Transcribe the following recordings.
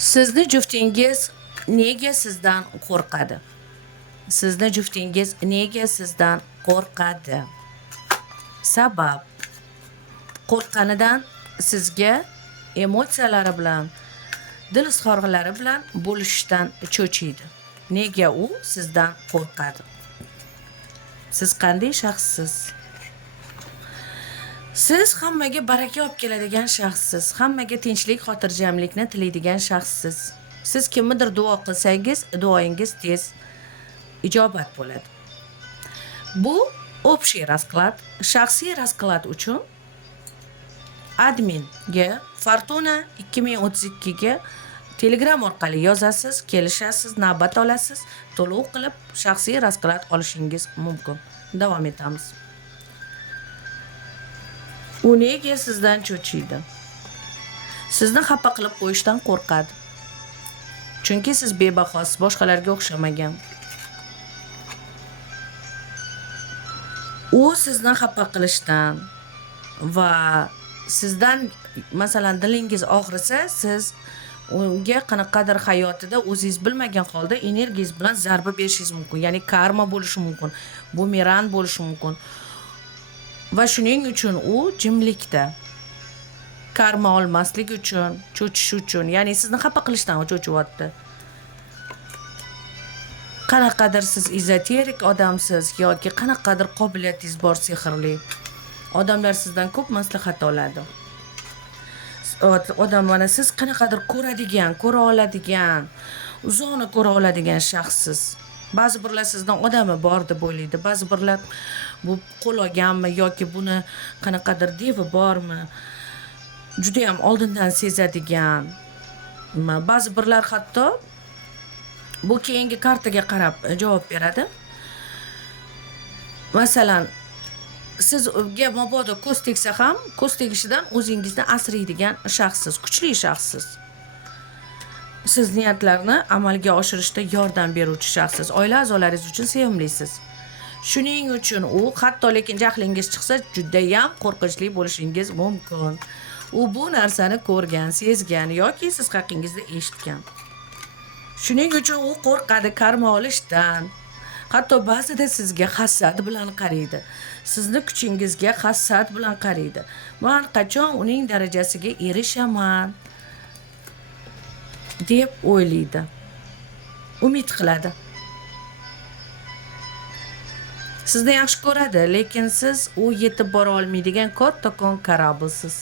Sizni juftingiz nega sizdan qo'rqadi? Sizni juftingiz nega sizdan qo'rqadi? Sabab qo'rqqanidan sizga emotsiyalari bilan, dil izhorlari bilan bo'lishishdan cho'chiydi. Nega u sizdan qo'rqadi? Siz qanday shaxssiz? Siz hammaga baraka olib keladigan shaxssiz. Hammaga tinchlik, xotirjamlikni tilaydigan shaxssiz. Siz kimnidir duo qilsangiz, duoyingiz tez ijobat bo'ladi. Bu общий расклад, shaxsiy расклад uchun adminga Fortuna 2032 ga Telegram orqali yozasiz, kelishasiz, navbat olasiz, to'lov qilib shaxsiy расклад olishingiz mumkin. Davom etamiz. U nega sizdan cho'chiydi? Sizni xafa qilib qo'yishdan qo'rqadi. Chunki siz bebahosiz, boshqalarga o'xshamagan. U sizni xafa qilishdan va sizdan masalan dilingiz og'risa, siz unga qanaqadir hayotida o'zingiz bilmagan holda energiyangiz bilan zarba berishingiz mumkin. Ya'ni karma bo'lishi mumkin, bumerang bo'lishi mumkin. Va shuning uchun u jimlikda karma olmaslik uchun, cho'chish uchun, ya'ni sizni xafa qilishdan cho'chiyapti. Qanaqadir siz ezoterik odamsiz yoki qanaqadir qobiliyatingiz bor, sehrli. Odamlar sizdan ko'p maslahat oladi. Odam mana siz qanaqadir ko'radigan, ko'ra oladigan, uzoqni ko'ra oladigan shaxssiz. Ba'zi birlar sizdan odami bor deb o'ylaydi, ba'zi birlar bu qo'l olganmi yoki buni qanaqadir devi bormi, juda ham oldindan sezadigan. Ba'zi birlar hatto bu keyingi kartaga qarab javob beradi. Masalan, sizga mabodo ko'z tegsa ham, ko'z tegishidan o'zingizni asraydigan shaxssiz, kuchli shaxssiz. Siz niyatlarni amalga oshirishda yordam beruvchi shaxssiz. Oila a'zolaringiz uchun sevimlisiz. Shuning uchun u hatto lekin jahlingiz chiqsa juda ham qo'rqinchli bo'lishingiz mumkin. U bu narsani ko'rgan, sezgan yoki siz haqingizda eshitgan. Shuning uchun u qo'rqadi karma olishdan. Hatto ba'zida sizga hasad bilan qaraydi. Sizni kuchingizga hasad bilan qaraydi. Men qachon uning darajasiga erishaman deb o'ylaydi. Umid qiladi. Sizni yaxshi ko'radi, lekin siz u yetib bora olmaydigan kattakon kорабльsiz.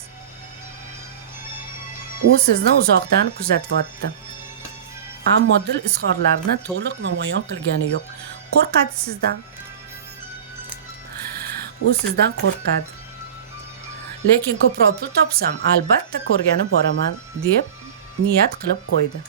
U sizni uzoqdan kuzatyapti. Ammo dil izhorlarini to'liq namoyon qilgani yo'q. Qo'rqadi sizdan. U sizdan qo'rqadi. Lekin ko'proq pul topsam, albatta ko'rgani boraman deb niyat qilib qo'ydi.